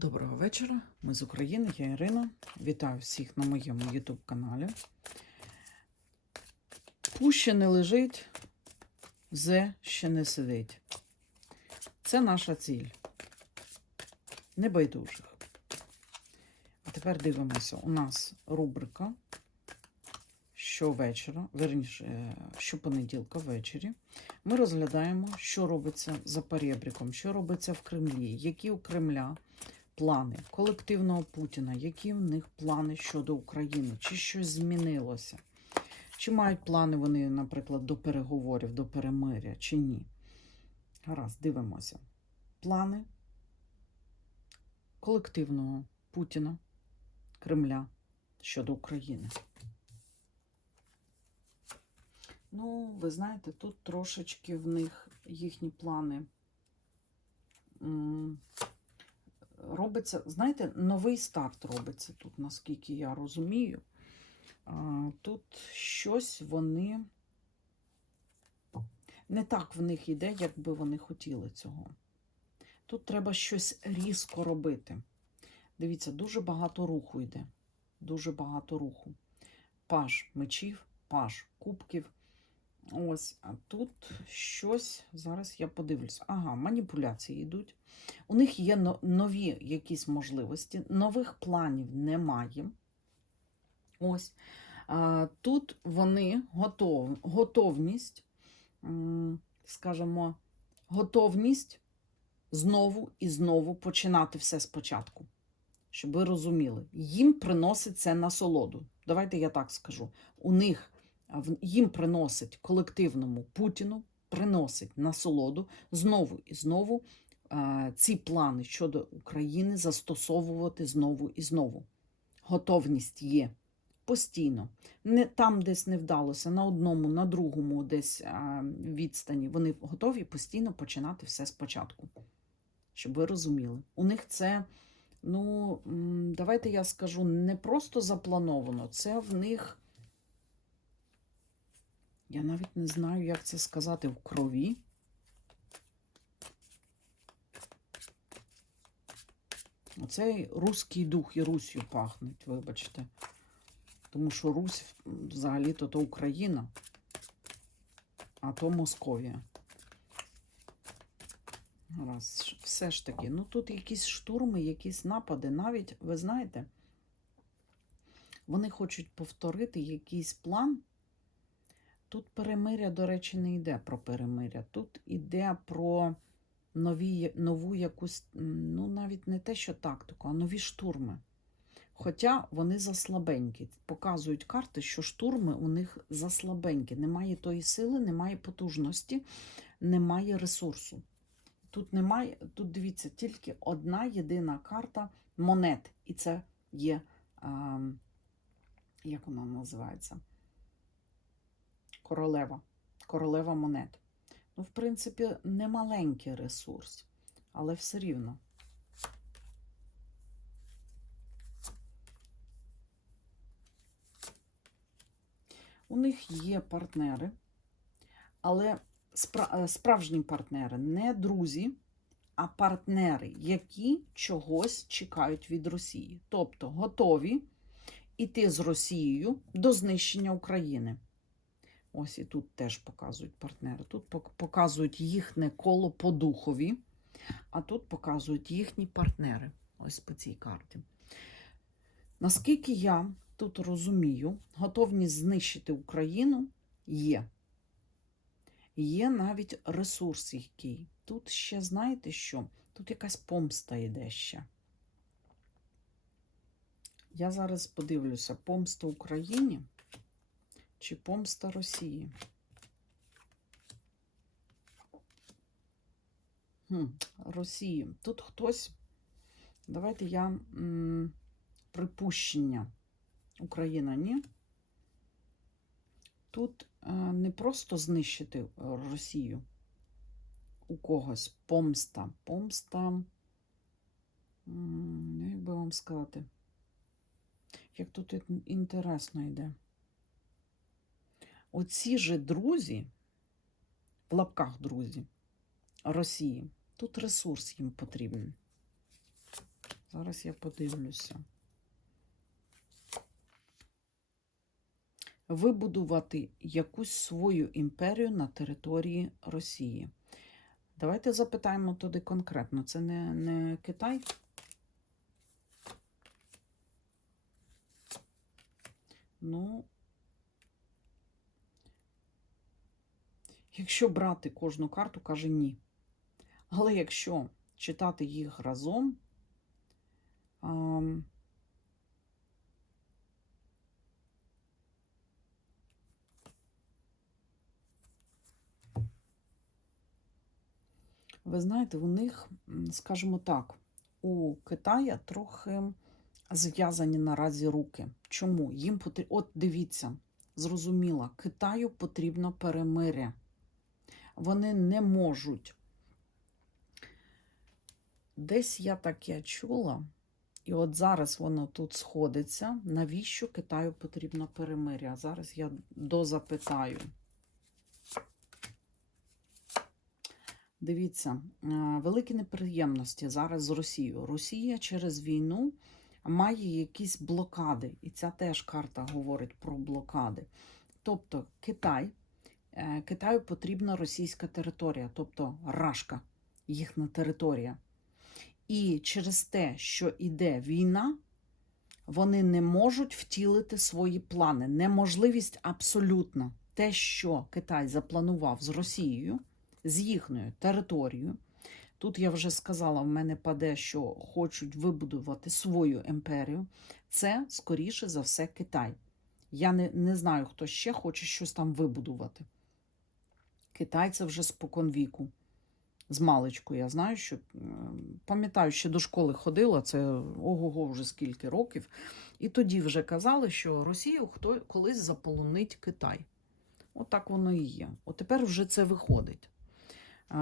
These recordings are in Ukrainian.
Доброго вечора. Ми з України, я Ірина. Вітаю всіх на моєму YouTube каналі. Пуще не лежить, зе ще не сидить. Це наша ціль. Небайдужих. А тепер дивимося. У нас рубрика щовечора, верніше, е, щопонеділка ввечері. Ми розглядаємо, що робиться за перебріком, що робиться в Кремлі, які у Кремля плани колективного Путіна, які в них плани щодо України, чи щось змінилося, чи мають плани вони, наприклад, до переговорів, до перемиря, чи ні. Гаразд, дивимося. Плани колективного Путіна, Кремля щодо України. Ну, ви знаєте, тут трошечки в них їхні плани робиться, знаєте, новий старт робиться тут, наскільки я розумію. Тут щось вони не так в них іде, як би вони хотіли цього. Тут треба щось різко робити. Дивіться, дуже багато руху йде. Дуже багато руху. Паж мечів, паж кубків. Ось, а тут щось, зараз я подивлюся. Ага, маніпуляції йдуть. У них є нові якісь можливості, нових планів немає. Ось. Тут вони готов, готовність, скажімо, готовність знову і знову починати все спочатку. Щоб ви розуміли, їм приносить це насолоду. Давайте я так скажу. У них їм приносить колективному Путіну, приносить насолоду знову і знову ці плани щодо України застосовувати знову і знову. Готовність є постійно. Не там десь не вдалося, на одному, на другому десь е, відстані. Вони готові постійно починати все спочатку. Щоб ви розуміли. У них це, ну, давайте я скажу, не просто заплановано, це в них. Я навіть не знаю, як це сказати в крові. Оцей руський дух і Русью пахнуть, вибачте. Тому що Русь взагалі-то то Україна, а то Московія. Раз, все ж таки, ну тут якісь штурми, якісь напади. Навіть, ви знаєте, вони хочуть повторити якийсь план. Тут перемиря, до речі, не йде про перемиря. Тут йде про нові, нову якусь, ну навіть не те, що тактику, а нові штурми. Хоча вони заслабенькі. Показують карти, що штурми у них заслабенькі. Немає тої сили, немає потужності, немає ресурсу. Тут немає, тут дивіться, тільки одна єдина карта монет. І це є, а, як вона називається? Королева. Королева монет. Ну, в принципі, не маленький ресурс, але все рівно. У них є партнери, але е, справжні партнери, не друзі, а партнери, які чогось чекають від Росії. Тобто готові йти з Росією до знищення України. Ось і тут теж показують партнери. Тут показують їхнє коло по духові, а тут показують їхні партнери. Ось по цій карті. Наскільки я тут розумію, готовність знищити Україну є. Є навіть ресурс який. Тут ще, знаєте що? Тут якась помста йде ще. Я зараз подивлюся, помста Україні чи помста Росії? Хм, Росії. Тут хтось. Давайте я м, припущення. Україна, ні. Тут е, не просто знищити е, Росію у когось. Помста. Помста. м, Як би вам сказати? Як тут інтересно йде. Оці же друзі, в лапках друзі Росії, тут ресурс їм потрібен. Зараз я подивлюся. Вибудувати якусь свою імперію на території Росії. Давайте запитаємо туди конкретно. Це не, не Китай? Ну, якщо брати кожну карту, каже ні. Але якщо читати їх разом, ви знаєте, у них, скажімо так, у Китая трохи зв'язані наразі руки. Чому? Їм потрібно. От дивіться, зрозуміла, Китаю потрібно перемиря. Вони не можуть. Десь я таке чула, і от зараз воно тут сходиться. Навіщо Китаю потрібно перемиря? Зараз я дозапитаю. Дивіться, е, великі неприємності зараз з Росією. Росія через війну має якісь блокади, і ця теж карта говорить про блокади. Тобто Китай, Китаю потрібна російська територія, тобто Рашка, їхня територія. І через те, що йде війна, вони не можуть втілити свої плани. Неможливість абсолютно те, що Китай запланував з Росією, з їхньою територією. Тут я вже сказала, в мене паде, що хочуть вибудувати свою імперію. Це, скоріше за все, Китай. Я не, не знаю, хто ще хоче щось там вибудувати. Китай це вже спокон віку. З маличку я знаю, що пам'ятаю, ще до школи ходила, це ого-го вже скільки років. І тоді вже казали, що Росію хто колись заполонить Китай. Отак воно і є. От тепер вже це виходить. А,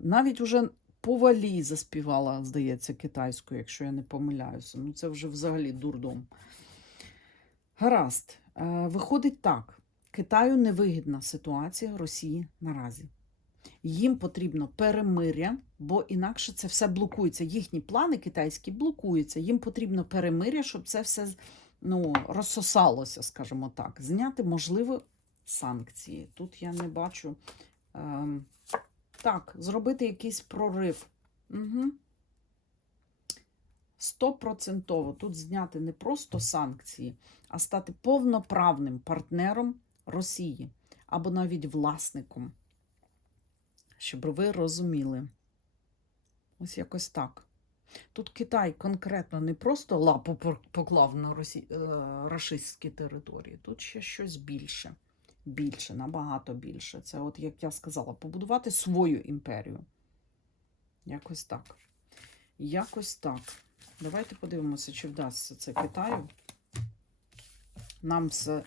навіть уже повалі заспівала, здається, китайською, якщо я не помиляюся. Ну, це вже взагалі дурдом. Гаразд. Е, Виходить так: Китаю невигідна ситуація Росії наразі. Їм потрібно перемиря, бо інакше це все блокується. Їхні плани китайські блокуються. Їм потрібно перемиря, щоб це все ну, розсосалося, скажімо так. Зняти, можливо, санкції. Тут я не бачу. Ем, так, зробити якийсь прорив. Угу. Стопроцентово тут зняти не просто санкції, а стати повноправним партнером Росії або навіть власником. Щоб ви розуміли. Ось якось так. Тут Китай конкретно не просто лапу поклав на росі... е, рашистські території, тут ще щось більше. Більше, набагато більше. Це, от, як я сказала, побудувати свою імперію. Якось так. Якось так. Давайте подивимося, чи вдасться це Китаю. Нам все,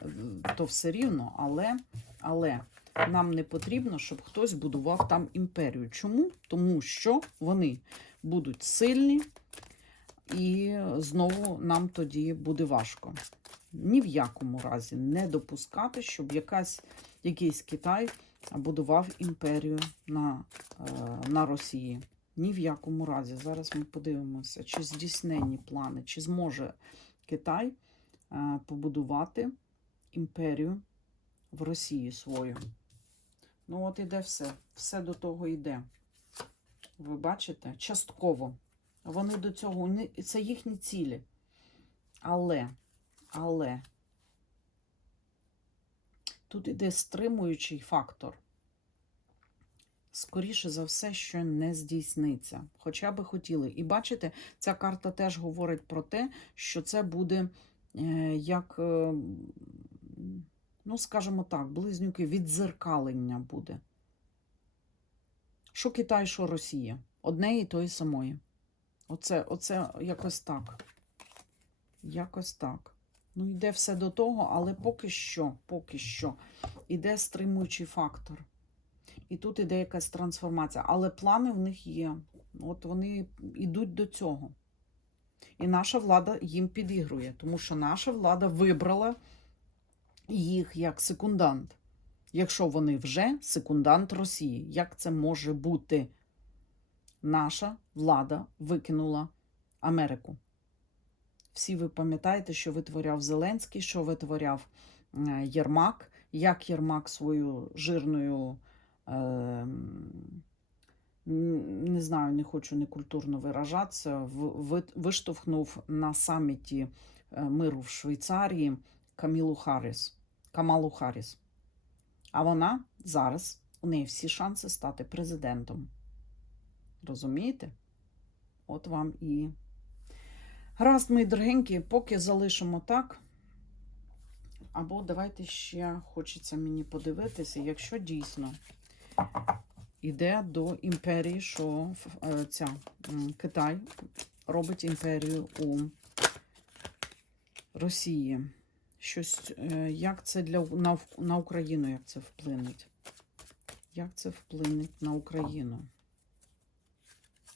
то все рівно, але, але нам не потрібно, щоб хтось будував там імперію. Чому? Тому що вони будуть сильні, і знову нам тоді буде важко. Ні в якому разі не допускати, щоб якась, якийсь Китай будував імперію на, е, на Росії. Ні в якому разі. Зараз ми подивимося, чи здійснені плани, чи зможе Китай побудувати імперію в Росії свою. Ну, от іде все. Все до того йде. Ви бачите? Частково. Вони до цього, це їхні цілі. Але, але тут іде стримуючий фактор. Скоріше за все, що не здійсниться. Хоча би хотіли. І бачите, ця карта теж говорить про те, що це буде е, як, е, ну, скажімо так, близнюки, відзеркалення буде. Що Китай, що Росія. Одне і тої самої. Оце, оце якось так. Якось так. Ну, йде все до того, але поки що, поки що, іде стримуючий фактор. І тут іде якась трансформація. Але плани в них є. От вони йдуть до цього. І наша влада їм підігрує, тому що наша влада вибрала їх як секундант. Якщо вони вже секундант Росії, як це може бути? Наша влада викинула Америку. Всі ви пам'ятаєте, що витворяв Зеленський, що витворяв е, Єрмак, як Єрмак свою жирною, е, не знаю, не хочу некультурно виражатися, виштовхнув на саміті е, миру в Швейцарії Камілу Харріс, Камалу Харріс. А вона зараз, у неї всі шанси стати президентом. Розумієте? От вам і. Гаразд, мої дорогенькі, поки залишимо так. Або давайте ще хочеться мені подивитися, якщо дійсно йде до імперії, що е, ця Китай робить імперію у Росії. Щось, е, як це для на, на Україну, як це вплинеть? Як це вплинеть на Україну?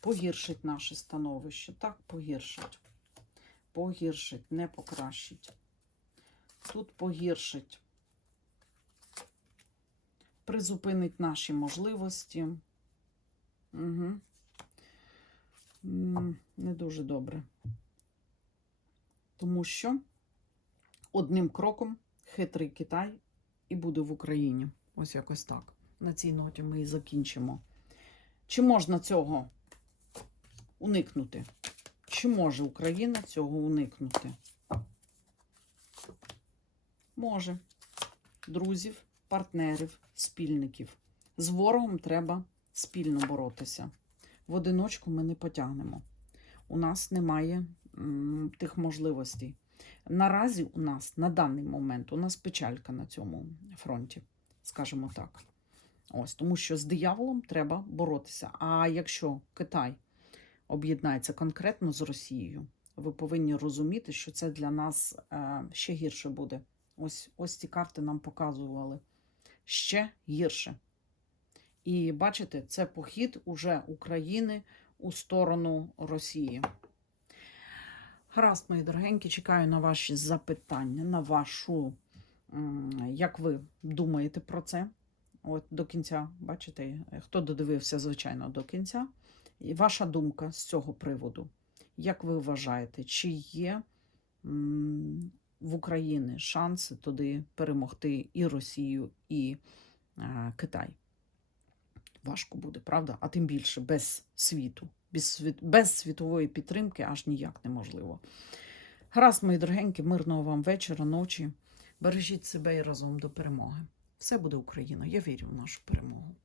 Погіршить наше становище. Так, погіршить. Погіршить, не покращить. Тут погіршить. Призупинить наші можливості. Угу. Не дуже добре. Тому що одним кроком хитрий Китай і буде в Україні. Ось якось так. На цій ноті ми і закінчимо. Чи можна цього уникнути? Чи може Україна цього уникнути? Може. Друзів, партнерів, спільників. З ворогом треба спільно боротися. В одиночку ми не потягнемо. У нас немає м, тих можливостей. Наразі у нас на даний момент у нас печалька на цьому фронті, скажімо так. Ось, тому що з дияволом треба боротися. А якщо Китай об'єднається конкретно з Росією, ви повинні розуміти, що це для нас е, ще гірше буде. Ось, ось ці карти нам показували ще гірше. І бачите, це похід уже України у сторону Росії. Гаразд, мої дорогенькі, чекаю на ваші запитання, на вашу, як ви думаєте про це? От до кінця, бачите, хто додивився, звичайно, до кінця. І ваша думка з цього приводу. Як ви вважаєте, чи є в Україні шанси туди перемогти і Росію, і е, Китай? Важко буде, правда? А тим більше без світу, без, без світової підтримки аж ніяк неможливо. Гаразд, мої дорогенькі, мирного вам вечора, ночі. Бережіть себе і разом до перемоги. Все буде Україна. Я вірю в нашу перемогу.